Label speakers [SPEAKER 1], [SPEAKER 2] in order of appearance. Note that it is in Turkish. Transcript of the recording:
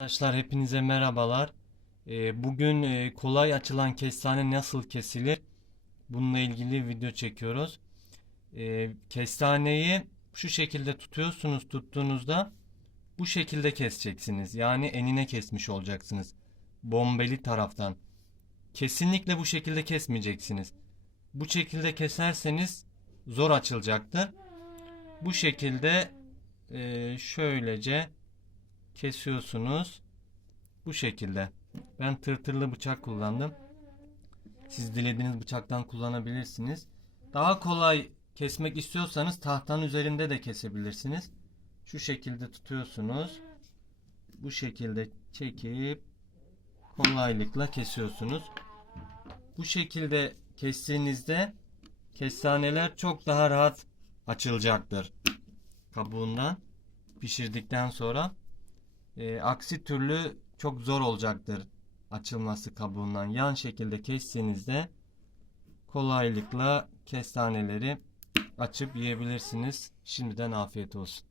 [SPEAKER 1] Arkadaşlar hepinize merhabalar. Ee, Bugün e, kolay açılan kestane nasıl kesilir? Bununla ilgili video çekiyoruz. Ee, Kestaneyi şu şekilde tutuyorsunuz. Tuttuğunuzda bu şekilde keseceksiniz. Yani enine kesmiş olacaksınız. Bombeli taraftan. Kesinlikle bu şekilde kesmeyeceksiniz. Bu şekilde keserseniz zor açılacaktır. Bu şekilde e, şöylece kesiyorsunuz. Bu şekilde. Ben tırtırlı bıçak kullandım. Siz dilediğiniz bıçaktan kullanabilirsiniz. Daha kolay kesmek istiyorsanız tahtanın üzerinde de kesebilirsiniz. Şu şekilde tutuyorsunuz. Bu şekilde çekip kolaylıkla kesiyorsunuz. Bu şekilde kestiğinizde kestaneler çok daha rahat açılacaktır. Kabuğundan pişirdikten sonra. E, aksi türlü çok zor olacaktır açılması kabuğundan. Yan şekilde kestiğinizde kolaylıkla kestaneleri açıp yiyebilirsiniz. Şimdiden afiyet olsun.